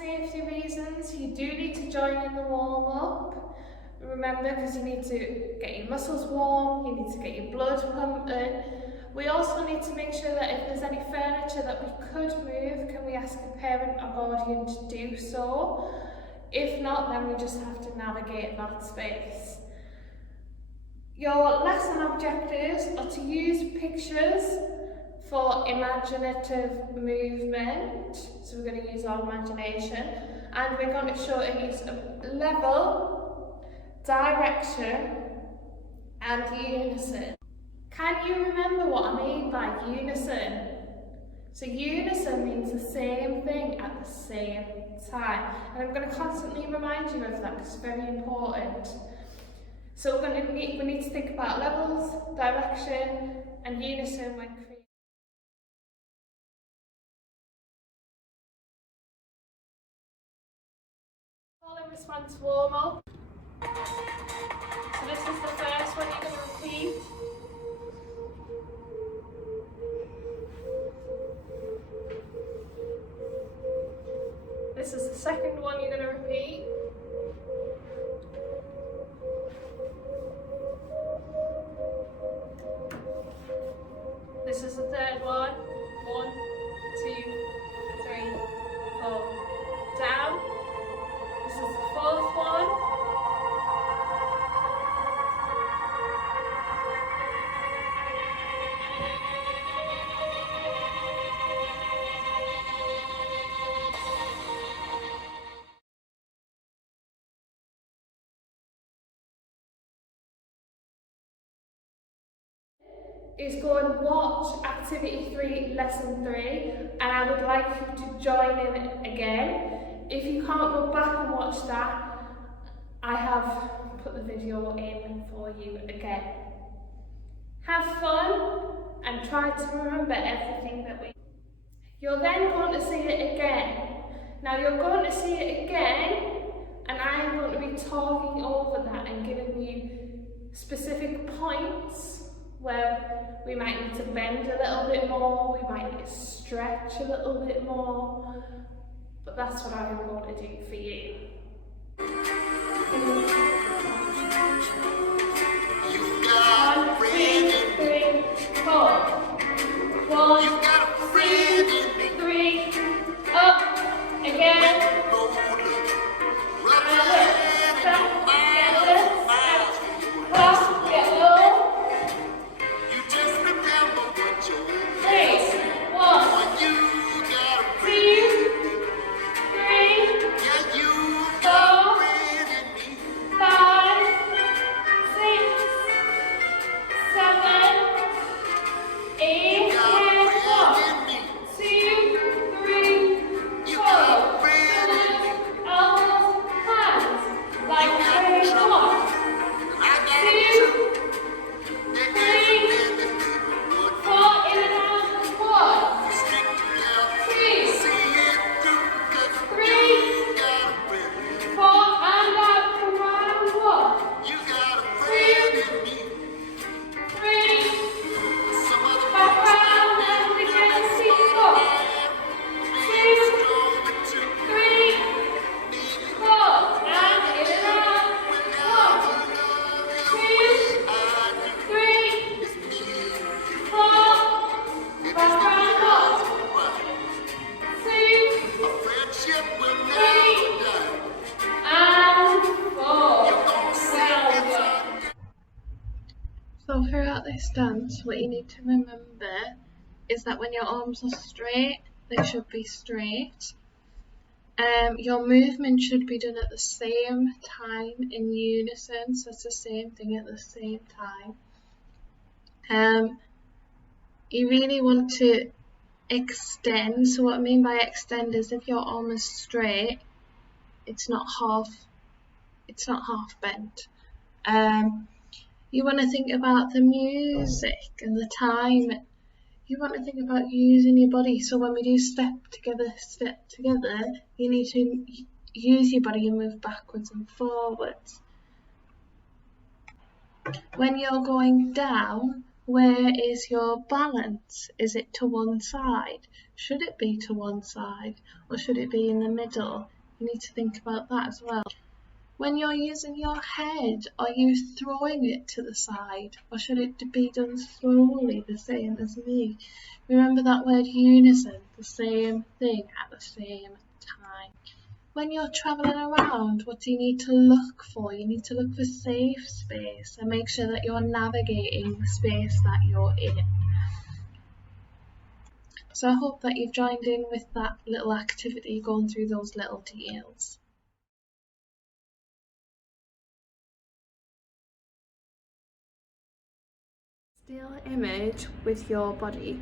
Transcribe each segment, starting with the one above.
safety reasons, you do need to join in the warm-up. Remember, because you need to get your muscles warm, you need to get your blood pumping. We also need to make sure that if there's any furniture that we could move, can we ask a parent or guardian to do so? If not, then we just have to navigate that space. Your lesson objectives are to use pictures for imaginative movement, so we're going to use our imagination, and we're going to show use of level, direction and unison. Can you remember what I mean by unison? So unison means the same thing at the same time, and I'm going to constantly remind you of that because it's very important. So we need to think about levels, direction and unison when creating. Call and response warm up. So this is the first one you're going to repeat. This is the second one you're going to repeat. This is the third one. 1, 2, 3, 4. Down. This is the fourth one. Is go and watch activity 3, lesson 3, and I would like you to join in again. If you can't go back and watch that, I have put the video in for you again. Have fun and try to remember everything that we. You're then going to see it again. Now you're going to see it again, and I am going to be talking over that and giving you specific points where we might need to bend a little bit more, we might need to stretch a little bit more, but that's what I'm going to do for you. One, two, three, four. 1, 2, 3, up, again. So throughout this dance, what you need to remember is that when your arms are straight, they should be straight. Your movement should be done at the same time in unison, so it's the same thing at the same time. You really want to extend. So what I mean by extend is if your arm is straight, it's not half bent. You want to think about the music and the time. You want to think about using your body. So when we do step together, you need to use your body and move backwards and forwards. When you're going down, Where is your balance? Is it to one side? Should it be to one side or should it be in the middle? You need to think about that as well. When you're using your head, are you throwing it to the side or should it be done slowly, the same as me? Remember that word unison, the same thing at the same time. When you're travelling around, what do you need to look for? You need to look for safe space and make sure that you're navigating the space that you're in. So I hope that you've joined in with that little activity, going through those little details. Still image with your body,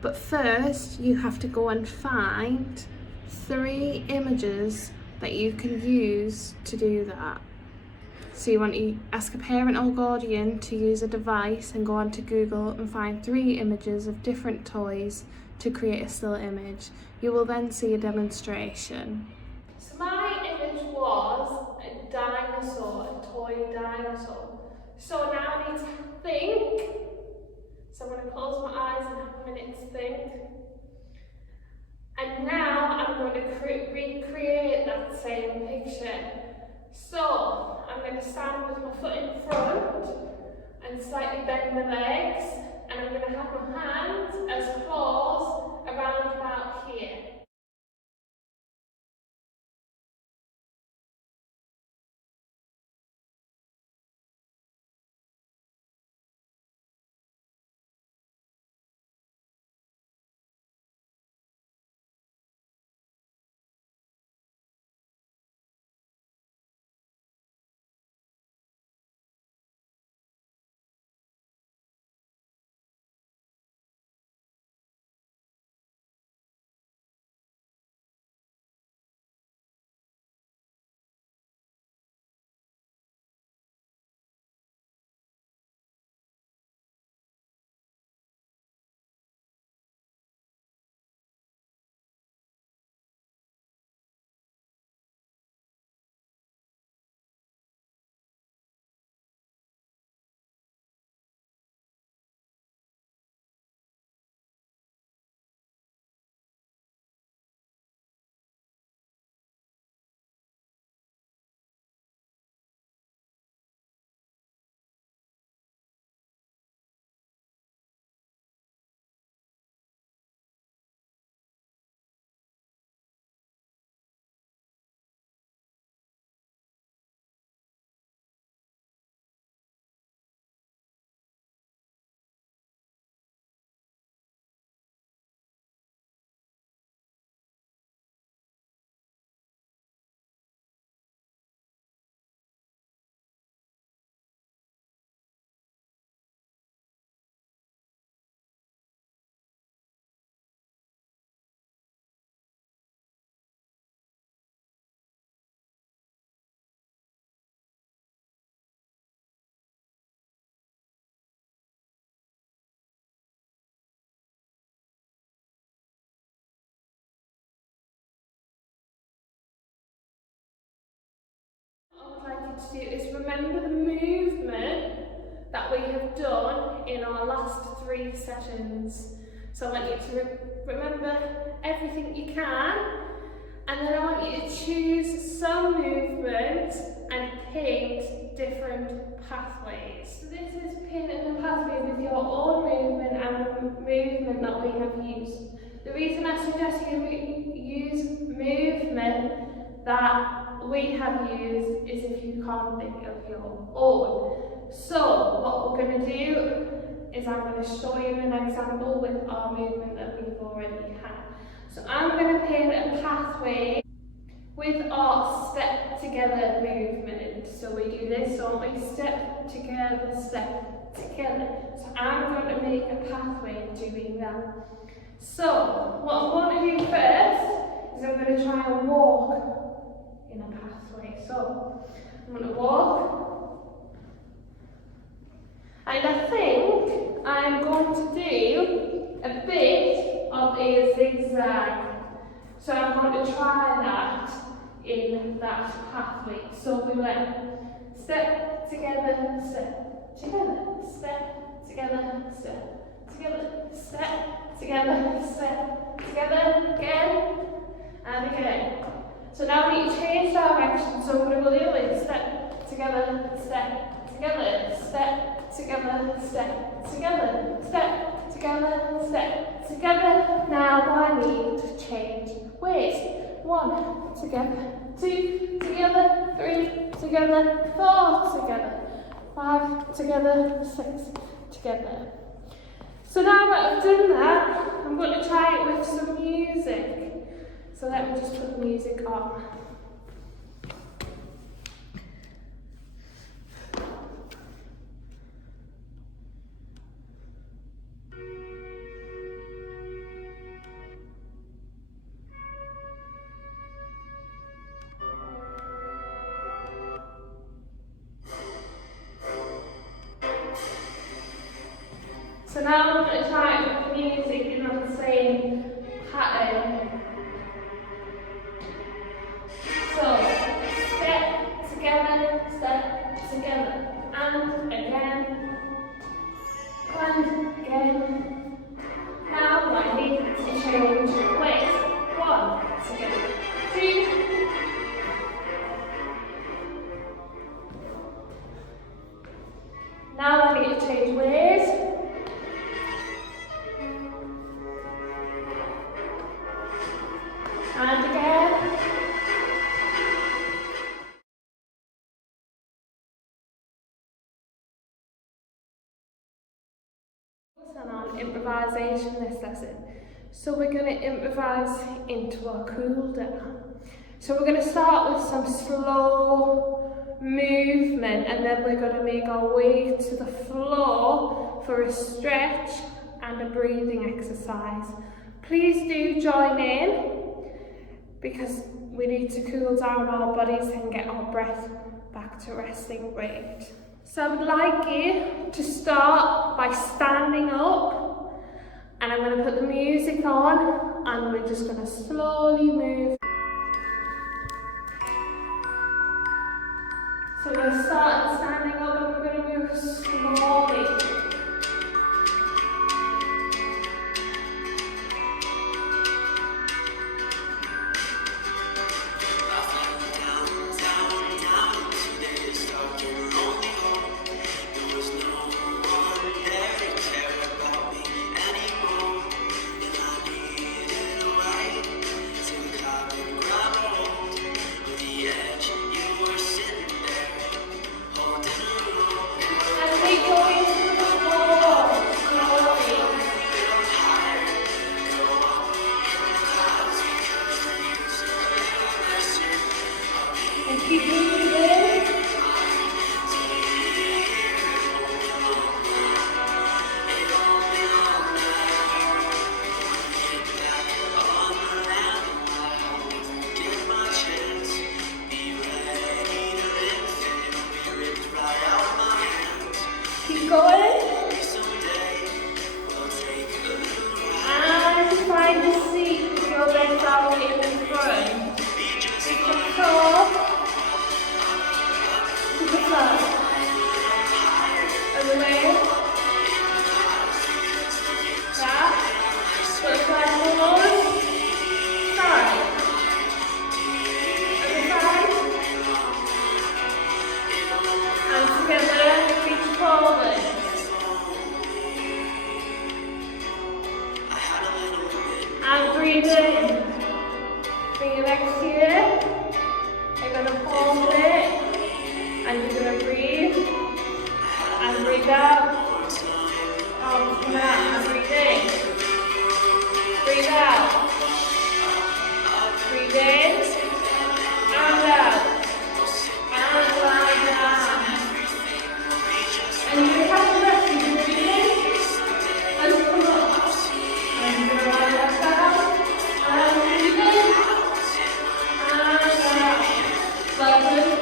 but first you have to go and find 3 images that you can use to do that. So you want to ask a parent or guardian to use a device and go onto Google and find 3 images of different toys to create a still image. You will then see a demonstration. So my image was a dinosaur, a toy dinosaur. So now I need to think. So I'm going to close my eyes and have a minute to think. And now I'm going to recreate that same picture. So I'm going to stand with my foot in front and slightly bend my legs, and I'm going to have my hands as close around about here. What I would like you to do is remember the movement that we have done in our last 3 sessions. So I want you to remember everything you can, and then I want you to choose some movement and paint different pathways. So this is painting the pathway with your own movement and the movement that we have used. The reason I suggest you use movement that we have used is if you can't think of your own. So what we're going to do is I'm going to show you an example with our movement that we've already had. So I'm going to paint a pathway with our step together movement. So we do this, don't we? Step together, step together. So I'm going to make a pathway doing that. So what I'm going to do first is I'm going to try and walk in a pathway. So I'm going to walk, and I think I'm going to do a bit of a zigzag. So I'm going to try that in that pathway. So we went step together, step together, step together, step, together, step, together, step, together, again, and again. So now we need to change direction, so we're going to go the other way, step, together, step, together, step, together, step, together, step, together, step, together. Now I need to change ways. 1, together, 2, together, 3, together, 4, together, 5, together, 6, together. So now that I've done that, I'm going to try it with some music. So let me just put the music on. So now I'm going to try it with the music in the same pattern. So, step together, and again, and again. Now I need to change ways. 1, together, 2. Now I need to change ways. And again. On improvisation this lesson. So we're going to improvise into a cool down. So we're going to start with some slow movement, and then we're going to make our way to the floor for a stretch and a breathing exercise. Please do join in, because we need to cool down our bodies and get our breath back to resting rate. So I would like you to start by standing up, and I'm going to put the music on, and we're just going to slowly move. So we're going to start standing up, and we're going to move slowly. And breathe in. Bring your legs here. You're going to hold it. And you're going to breathe. And breathe out. Arms come out. And breathe in. Breathe out. Breathe in. And out. And lie down. And you have to rest. You can breathe in. And come up. And you're going to lie back down. And breathe in. And out. Like this.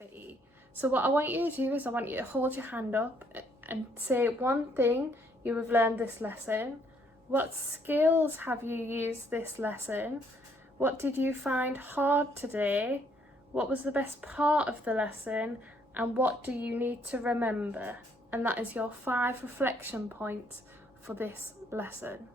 activity. So what I want you to do is I want you to hold your hand up and say one thing you have learned this lesson. What skills have you used this lesson? What did you find hard today? What was the best part of the lesson? And what do you need to remember? And that is your 5 reflection points for this lesson.